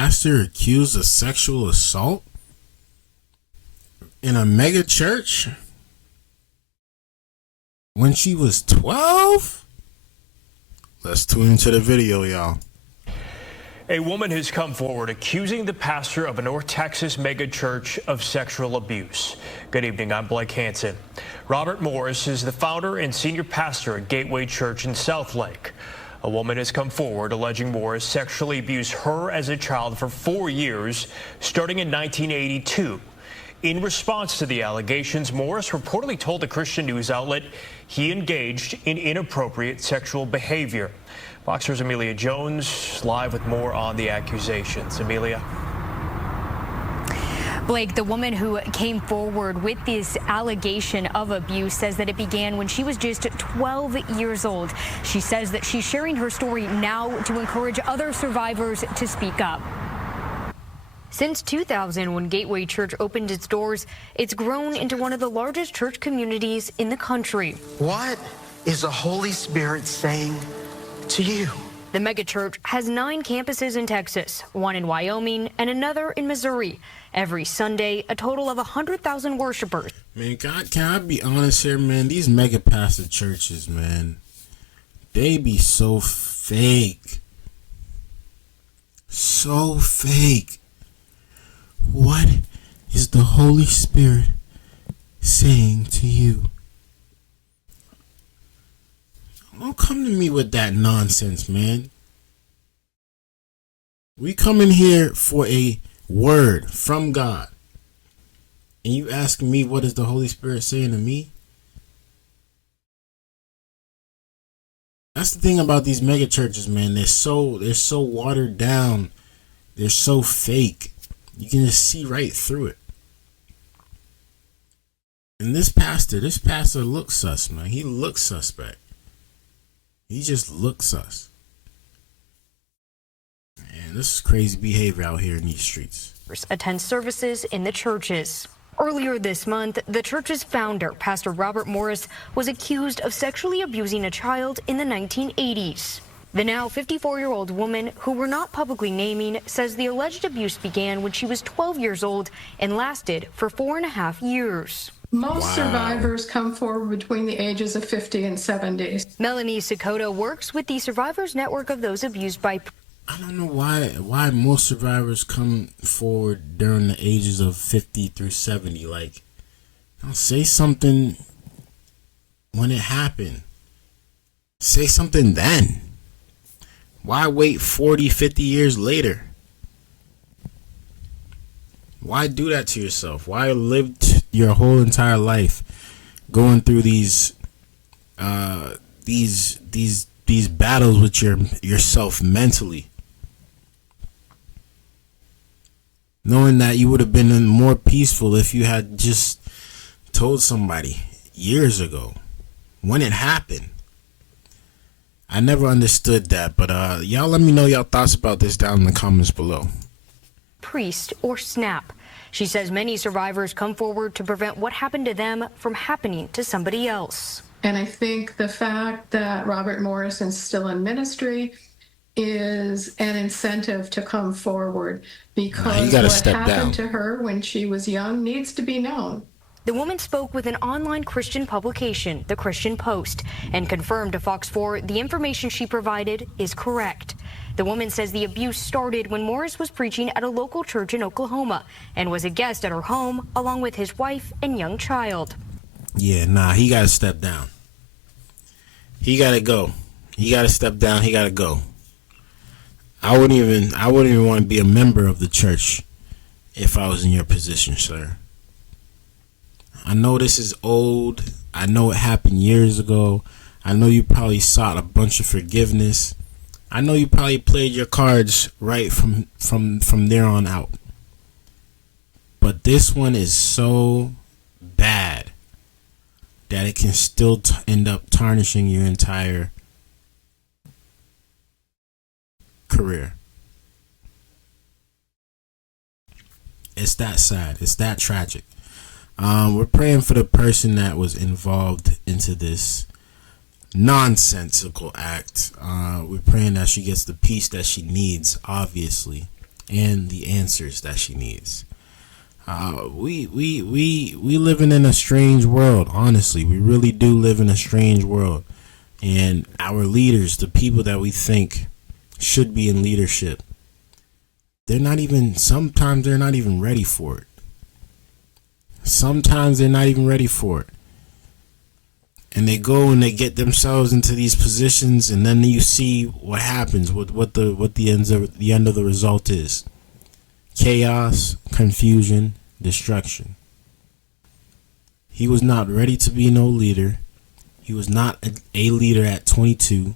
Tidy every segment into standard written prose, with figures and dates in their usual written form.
pastor accused of sexual assault in a mega church when she was 12? Let's tune into the video, y'all. A woman has come forward accusing the pastor of a North Texas mega church of sexual abuse. Good evening, I'm Blake Hansen. Robert Morris is the founder and senior pastor at Gateway Church in Southlake. A woman has come forward alleging Morris sexually abused her as a child for 4 years, starting in 1982. In response to the allegations, Morris reportedly told the Christian news outlet he engaged in inappropriate sexual behavior. Fox's Amelia Jones live with more on the accusations. Amelia. Blake, the woman who came forward with this allegation of abuse says that it began when she was just 12 years old. She says that she's sharing her story now to encourage other survivors to speak up. Since 2000, when Gateway Church opened its doors, it's grown into one of the largest church communities in the country. What is the Holy Spirit saying to you? The megachurch has 9 campuses in Texas, 1 in Wyoming and another in Missouri. Every Sunday, a total of 100,000 worshipers. Man, God, can I be honest here, man? These mega pastor churches, man, they be so fake. So fake. What is the Holy Spirit saying to you? Don't come to me with that nonsense, man. We come in here for a word from God. And you asking me what is the Holy Spirit saying to me? That's the thing about these mega churches, man. They're so watered down. They're so fake. You can just see right through it. And this pastor looks sus, man. He looks suspect. He just looks sus. Man, this is crazy behavior out here in these streets. Attend services in the churches. Earlier this month, the church's founder, Pastor Robert Morris, was accused of sexually abusing a child in the 1980s. The now 54-year-old woman, who we're not publicly naming, says the alleged abuse began when she was 12 years old and lasted for 4.5 years. Most survivors come forward between the ages of 50 and 70. Melanie Sakota works with the Survivors Network of those abused by... I don't know why most survivors come forward during the ages of 50 through 70. Like, say something when it happened. Say something then. Why wait 40, 50 years later? Why do that to yourself? Why live your whole entire life going through these battles with yourself mentally, knowing that you would have been more peaceful if you had just told somebody years ago when it happened? I never understood that, but y'all let me know y'all thoughts about this down in the comments below. Priest or SNAP. She says many survivors come forward to prevent what happened to them from happening to somebody else. And I think the fact that Robert Morris is still in ministry is an incentive to come forward, because what happened to her when she was young needs to be known. The woman spoke with an online Christian publication, The Christian Post, and confirmed to Fox 4 the information she provided is correct. The woman says the abuse started when Morris was preaching at a local church in Oklahoma and was a guest at her home along with his wife and young child. Yeah, nah, he got to step down. He got to go. He got to step down. He got to go. I wouldn't even want to be a member of the church if I was in your position, sir. I know this is old. I know it happened years ago. I know you probably sought a bunch of forgiveness. I know you probably played your cards right from there on out. But this one is so bad that it can still end up tarnishing your entire career. It's that sad. It's that tragic. We're praying for the person that was involved into this nonsensical act. We're praying that she gets the peace that she needs, obviously. and the answers that she needs. We living in a strange world. Honestly, we really do live in a strange world, and our leaders, the people that we think should be in leadership, sometimes they're not even ready for it. Sometimes they're not even ready for it. And they go and they get themselves into these positions, and then you see what happens, what the end of the result is. Chaos, confusion, destruction. He was not ready to be no leader. He was not a leader at 22.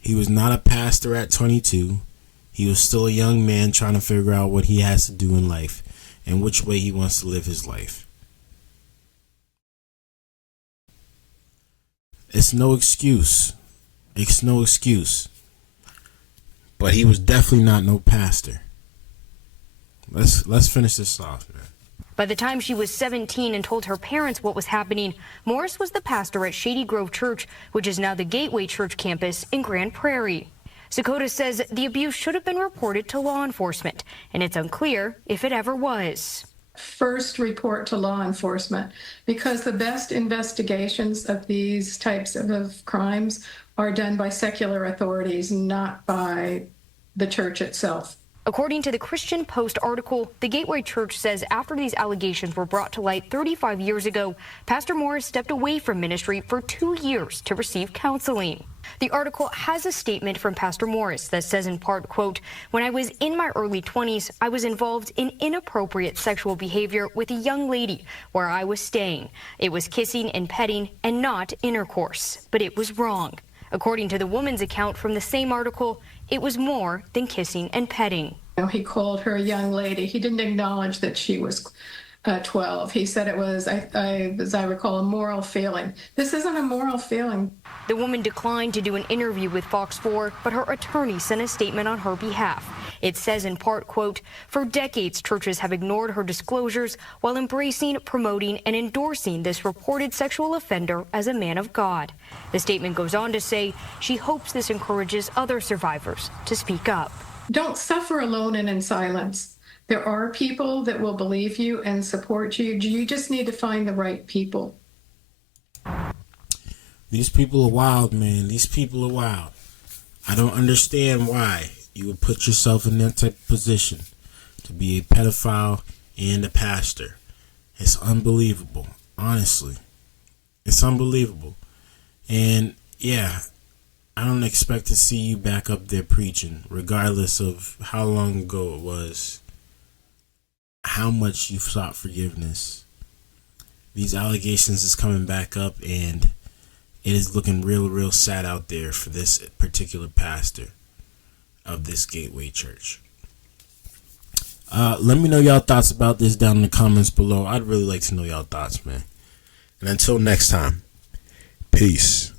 He was not a pastor at 22. He was still a young man trying to figure out what he has to do in life and which way he wants to live his life. It's no excuse. It's no excuse. But he was definitely not no pastor. Let's finish this off, man. By the time she was 17 and told her parents what was happening, Morris was the pastor at Shady Grove Church, which is now the Gateway Church campus in Grand Prairie. Sakota says the abuse should have been reported to law enforcement, and it's unclear if it ever was. First report to law enforcement, because the best investigations of these types of crimes are done by secular authorities, not by the church itself. According to the Christian Post article, the Gateway Church says after these allegations were brought to light 35 years ago, Pastor Morris stepped away from ministry for 2 years to receive counseling. The article has a statement from Pastor Morris that says in part, quote, "When I was in my early 20s, I was involved in inappropriate sexual behavior with a young lady where I was staying. It was kissing and petting and not intercourse, but it was wrong." According to the woman's account from the same article, it was more than kissing and petting. He called her a young lady. He didn't acknowledge that she was 12. He said it was, as I recall, a moral failing. This isn't a moral failing. The woman declined to do an interview with Fox 4, but her attorney sent a statement on her behalf. It says in part, quote, "For decades, churches have ignored her disclosures while embracing, promoting, and endorsing this reported sexual offender as a man of God." The statement goes on to say she hopes this encourages other survivors to speak up. Don't suffer alone and in silence. There are people that will believe you and support you. You just need to find the right people. These people are wild, man. These people are wild. I don't understand why you would put yourself in that type of position to be a pedophile and a pastor. It's unbelievable. Honestly. It's unbelievable. And yeah, I don't expect to see you back up there preaching, regardless of how long ago it was, how much you've sought forgiveness. These allegations is coming back up, and it is looking real sad out there for this particular pastor of this Gateway Church. Let me know y'all thoughts about this down in the comments below. I'd really like to know y'all thoughts, man. And until next time, peace.